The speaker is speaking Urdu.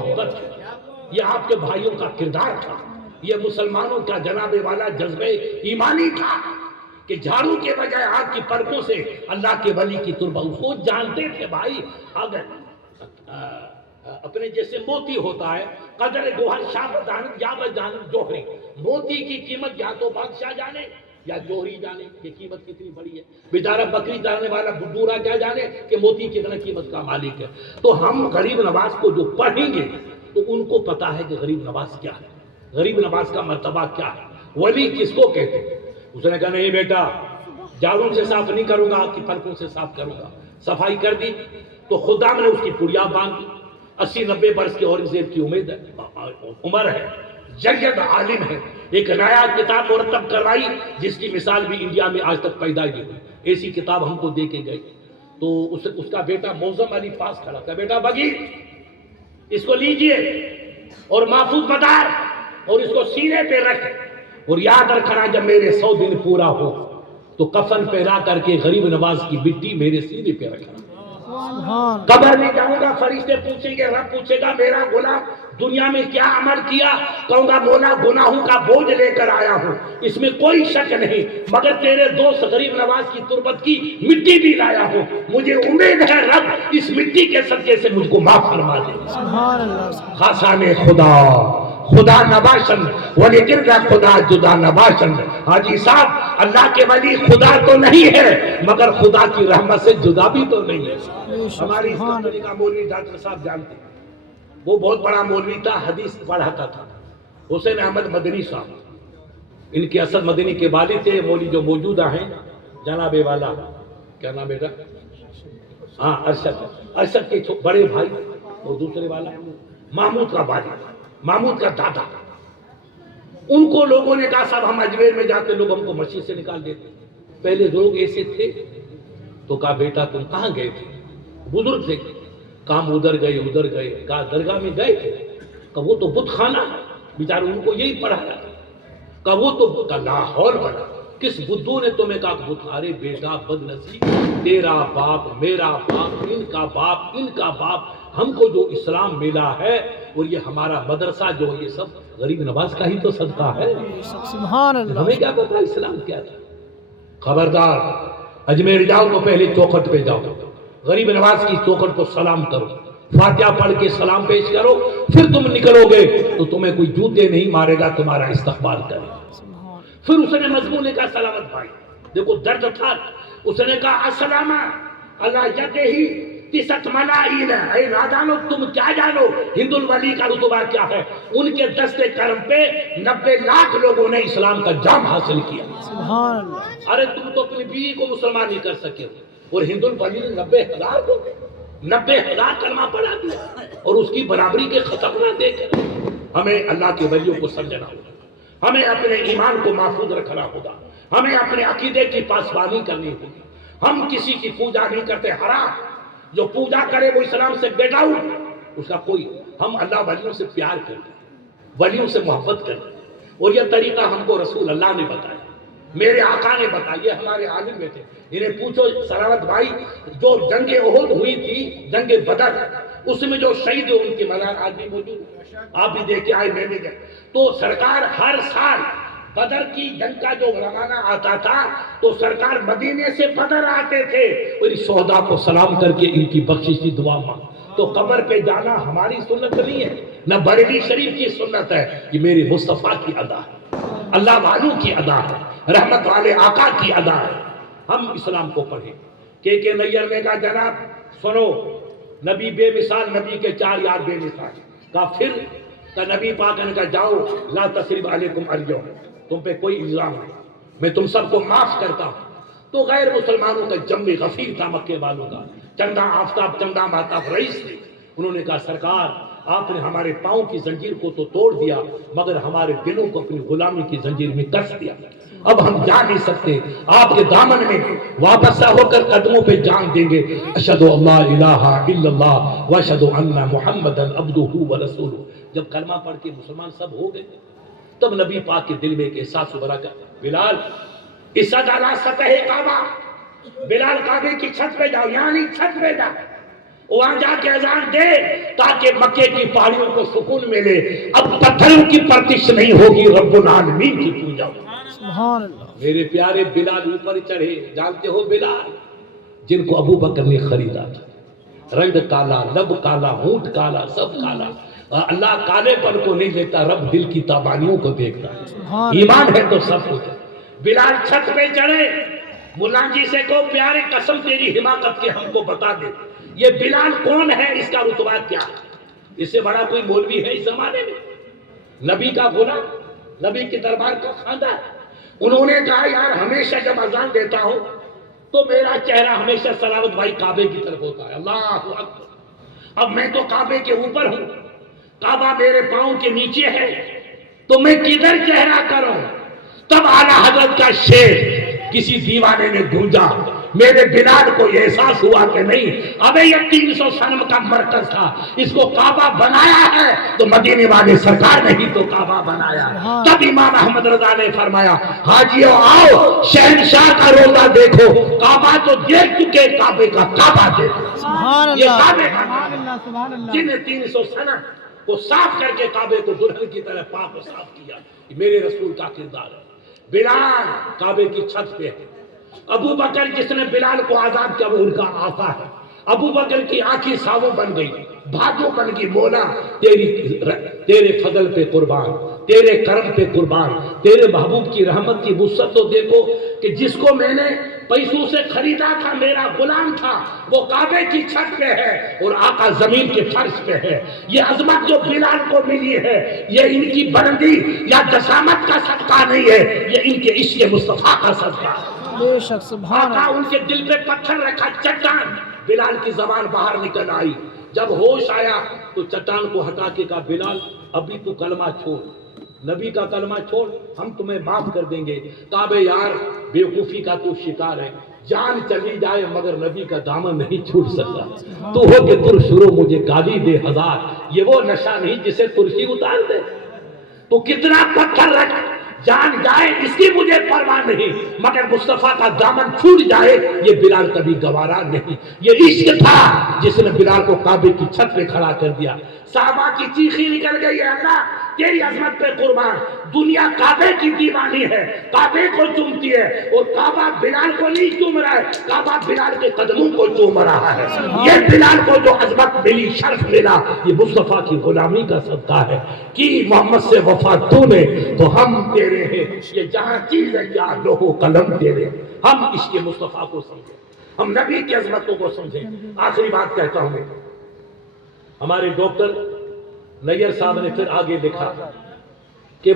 محبت ہے، یہ آپ کے بھائیوں کا کردار تھا، یہ مسلمانوں کا جناب والا جذبہ ایمانی تھا کہ جھاڑو کے بجائے آگ کی پرتوں سے اللہ کے ولی کی تربت، اس کو جانتے تھے بھائی اگر اپنے جیسے موتی ہوتا ہے، قدر گوہر شاہ بدانت یا بدانت جوہری، موتی کی قیمت یا تو بادشاہ جانے یا جوہری جانے کہ قیمت کتنی بڑی ہے، بیچارہ بکری چارنے والا بڈورا کیا جانے کہ موتی کتنا قیمت کا مالک ہے۔ تو ہم غریب نواز کو جو پڑھیں گے تو ان کو پتا ہے کہ غریب نواز کیا ہے، غریب نواز کا مرتبہ کیا ہے، ولی کس کو کہتے ہیں۔ اس نے کہا نہیں بیٹا جھاڑو سے صاف نہیں کروں گا، کہ پلکوں سے صاف کروں گا۔ صفائی کر دی تو خدا نے اس کی پڑیا باندھ دی، 80-90 برس کی اورنگزیب کی عمر ہے، جید عالم ہے، ایک نیا کتاب مرتب کروائی جس کی مثال بھی انڈیا میں آج تک پیدا نہیں ہوئی، ایسی کتاب ہم کو دے کے گئی۔ تو اس کا بیٹا موزم علی پاس کھڑا تھا، بیٹا بگی اس کو لیجئے اور محفوظ مدار اور اس کو سینے پہ رکھ، اور یاد رکھنا جب میرے 100 دن پورا ہو تو کفن پہنا کر کے غریب نواز کی مٹی میرے سینے پہ رکھنا۔ قبر میں جاؤں گا، فرشتے پوچھیں گے، رب پوچھے گا میرا غلام دنیا میں کیا عمل کیا، کہوں گا مولا گناہوں کا بوجھ لے کر آیا ہوں، اس میں کوئی شک نہیں، مگر تیرے دوست غریب نواز کی تربت کی مٹی بھی لایا ہوں، مجھے امید ہے رب اس مٹی کے صدقے سے مجھ کو معاف فرما دے۔ سبحان اللہ۔ خاصان خدا خدا نباشند ولی گرد خدا جدا نباشند۔ حاجی صاحب اللہ کے ولی خدا تو نہیں ہے مگر خدا کی رحمت سے جدا بھی تو نہیں ہے۔ ہماری اس کمپنی کا مولوی ڈاکٹر صاحب جانتے ہیں، وہ بہت بڑا مولوی تھا، حدیث پڑھاتا تھا، حسین احمد مدنی صاحب، ان کے اسد مدنی کے والد تھے، مولوی جو موجودہ ہیں جناب والا کیا نام بیٹا، ہاں ارشد کے بڑے بھائی، اور دوسرے والا محمود کا والد، محمود کا دادا۔ ان کو لوگوں نے کہا صاحب ہم اجمیر میں جاتے لوگ ہم کو مسجد سے نکال دیتے، پہلے لوگ ایسے تھے، تو کہا بیٹا تم کہاں گئے تھے، بزرگ تھے، کام ادھر گئے، کہا درگاہ میں گئے تھے، کہا وہ تو بت خانہ ہے، بیچارے ان کو یہی پڑھایا، کہا وہ تو لاہور بنا، کس بدھو نے تمہیں کہا بت، ارے بیٹا بد نصیب، تیرا باپ میرا باپ ان کا باپ ان کا باپ، ہم کو جو اسلام ملا ہے اور یہ ہمارا مدرسہ جو یہ سب غریب نواز کا ہی تو صدقہ ہے۔ سبحان اللہ۔ ہمیں کیا پتا اسلام کیا تھا۔ خبردار اجمیر جاؤ تو پہلے چوکھٹ پہ جاؤ، غریب نواز کی چوکھٹ کو سلام کرو، فاتحہ پڑھ کے سلام پیش کرو، پھر تم نکلو گے تو تمہیں کوئی جوتے نہیں مارے گا، تمہارا استقبال کرے گا۔ پھر اس نے مضمون نے کہا سلامت بھائی، دیکھو درد تھا، اس نے کہا السلام اللہ یدہی تسعۃ ملائین، اے نادانو تم کیا جانو ہند الولی کا رتبہ کیا ہے، ان کے دست کرم پہ 90 لاکھ لوگوں نے اسلام کا جام حاصل کیا۔ سبحان اللہ۔ ارے تم تو اپنی بیوی کو مسلمان نہیں کر سکے ہو، اور ہند الولی نے 90,000 کو 90,000 کلمہ پڑھا دیا، اور اس کی برابری کے ختم نہ دے کر ہمیں اللہ کے ولیوں کو سمجھنا ہوگا، ہمیں اپنے ایمان کو محفوظ رکھنا ہوگا، ہمیں اپنے عقیدے کی پاسبانی کرنی ہوگی۔ ہم کسی کی پوجا نہیں کرتے، حرام، جو پوجا کرے وہ اسلام سے بیٹ آؤٹ، اس کا کوئی، ہم اللہ ولیوں سے پیار کرتے ہیں، ولیوں سے محبت کرتے ہیں، اور یہ طریقہ ہم کو رسول اللہ نے بتایا، میرے آقا نے بتایا، یہ ہمارے عالم میں تھے، انہیں پوچھو سلامت بھائی جو جنگ احد ہوئی تھی، جنگ بدر، اس میں جو شہید ان کے مزار آج بھی موجود ہے، آپ بھی دیکھ کے آئے، میں بھی گئے، تو سرکار ہر سال بدر کی جنگ کا جو روانہ آتا تھا تو سرکار مدینے سے بدر آتے تھے اور اس شہداء کو سلام کر کے ان کی بخشش کی دعا مانگ۔ تو قبر پہ جانا ہماری سنت نہیں ہے، نہ بریلی شریف کی سنت ہے، یہ میرے مصطفیٰ کی ادا ہے، اللہ والوں کی ادا ہے، رحمت والے آقا کی ادا ہے۔ ہم اسلام کو پڑھیں۔ کہ نیئر نے کہا جناب سنو، نبی بے مثال، نبی کے 4 یار بے مثال، کہا پھر، کہ نبی پاک نے کہا جاؤ لا تثریب علیکم اليوم، تم پہ کوئی الزام نہیں، میں تم سب کو معاف کرتا ہوں۔ تو غیر مسلمانوں کا جم غفیر تھا، مکے والوں کا چندہ آفتاب چندہ ماتاب رئیس تھے، انہوں نے کہا سرکار آپ نے ہمارے پاؤں کی زنجیر کو تو توڑ دیا مگر ہمارے دلوں کو اپنی غلامی کی زنجیر میں کس دیا، اب ہم جا نہیں سکتے، آپ کے دامن میں وابستہ ہو کر قدموں پہ جان دیں گے، اشہد اللہ الہ الا اللہ واشہد ان محمدا عبدہ ورسولہ۔ جب کلمہ پڑھ کے مسلمان سب ہو گئے تب نبی پاک کے دل میں ایک احساس ابھرا کہ بلال اسد علی سطح کعبہ، بلال کعبے کی چھت پہ جاؤ، یعنی چھت پہ جاؤ، وہاں جا کے اذان دے تاکہ مکے کی پہاڑیوں کو سکون ملے. اب پتھروں کی پرتش نہیں ہوگی، رب العالمین کی پوجا ہوگی. سبحان اللہ. میرے پیارے بلال اوپر چڑھے. جانتے ہو بلال جن کو ابو بکر نے خریدا تھا، رنگ کالا، لب کالا، ہونٹ کالا، سب کالا. اللہ کالے پر کو نہیں دیکھتا، رب دل کی تابانیوں کو دیکھتا ہے. سبحان ایمان ہے تو سب کچھ ہے. بلال چھت پہ چڑھے. مولا جی سے کہو پیارے قسم تیری حماقت کے ہم کو بتا دے یہ بلال کون ہے، اس کا رتبہ کیا ہے. اس سے بڑا کوئی مولوی ہے اس زمانے میں؟ نبی کا غلام، نبی کے دربار کا خاندان. انہوں نے کہا یار ہمیشہ جب اذان دیتا ہوں تو میرا چہرہ ہمیشہ سلاوت بھائی کعبے کی طرف ہوتا ہے. اللہ اکبر. اب میں تو کعبے کے اوپر ہوں، کعبہ میرے پاؤں کے نیچے ہے، تو میں کدھر چہرہ کروں؟ تب اعلیٰ حضرت کا شعر کسی دیوانے نے گونجا. میرے بلال کو احساس ہوا کہ نہیں، ابے یہ 300 صنم کا مرکز تھا، اس کو کعبہ بنایا ہے تو مدینے والے سرکار نے ہی تو کعبہ بنایا. تب امام احمد رضا نے فرمایا حاجیو آؤ شہنشاہ کا روزہ دیکھو، کعبہ تو دیکھ چکے، کعبے کا کعبہ دیکھو. سبحان یہ اللہ. کعبے کا سبحان اللہ. سبحان اللہ. جن 300 صنم کو صاف کر کے کعبے کو دلہن کی طرح پاک و صاف کیا، میرے رسول کا کردار ہے. بلال کعبے کی چھت پہ ہے. ابو بکر جس نے بلال کو آزاد کیا وہ ان کا آقا ہے. ابو بکر کی آنکھیں ساووں بن گئی، بھاگو بن گئی. مولا تیرے فضل پہ قربان، تیرے کرم پہ قربان، تیرے محبوب کی رحمت کی وسعت تو دیکھو کہ جس کو میں نے پیسوں سے خریدا تھا، میرا غلام تھا، وہ کعبے کی چھت پہ ہے اور آقا زمین کے فرش پہ ہے. یہ عظمت جو بلال کو ملی ہے یہ ان کی بلندی یا جسامت کا صدقہ نہیں ہے، یہ ان کے عشق مصطفیٰ کا صدقہ ہے. بے شک. سبحان آقا اللہ. ان کے دل پہ پتھر رکھا، چٹان. بلال کی زبان باہر نکل آئی. جب ہوش آیا تو چٹان کو ہٹا کے کہا بلال ابھی تو کلمہ چھوڑ، نبی کا کلمہ چھوڑ، ہم تمہیں معاف کر دیں گے. کعبے یار بیوقوفی کا تو شکار ہے، جان چلی جائے مگر نبی کا دامن نہیں چھوٹ سکتا. تو ہو کہ تر شروع مجھے گالی دے ہزار، یہ وہ نشہ نہیں جسے ترشی اتار دے. تو کتنا پتھر رکھ، جان جائے اس کی مجھے پرواہ نہیں، مگر مصطفیٰ کا دامن چھوٹ جائے یہ بلال کبھی گوارا نہیں. یہ عشق تھا جس نے بلال کو کعبے کی چھت پہ کھڑا کر دیا. صحابہ کی چیخی نکل گئی ہے اللہ تیری عظمت پہ قربان. دنیا کعبے کی دیوانی ہے، کعبے کو چومتی ہے، اور کعبہ بلال کو نہیں چوم رہا ہے، کعبہ بلال کے قدموں کو چوم رہا ہے. یہ بلال کو جو عظمت ملی، شرف ملا، یہ مصطفیٰ کی غلامی کا صدقہ ہے. کہ محمد سے وفا تو نے تو ہم تیرے ہیں، یہ جہاں چیز ہے یا لوح قلم تیرے. ہم عشق مصطفیٰ کو سمجھیں، ہم نبی کی عظمتوں کو سمجھیں. آخری بات کہتا ہوں میں، ہمارے ڈاکٹر نیئر صاحب نے پھر آگے لکھا کہ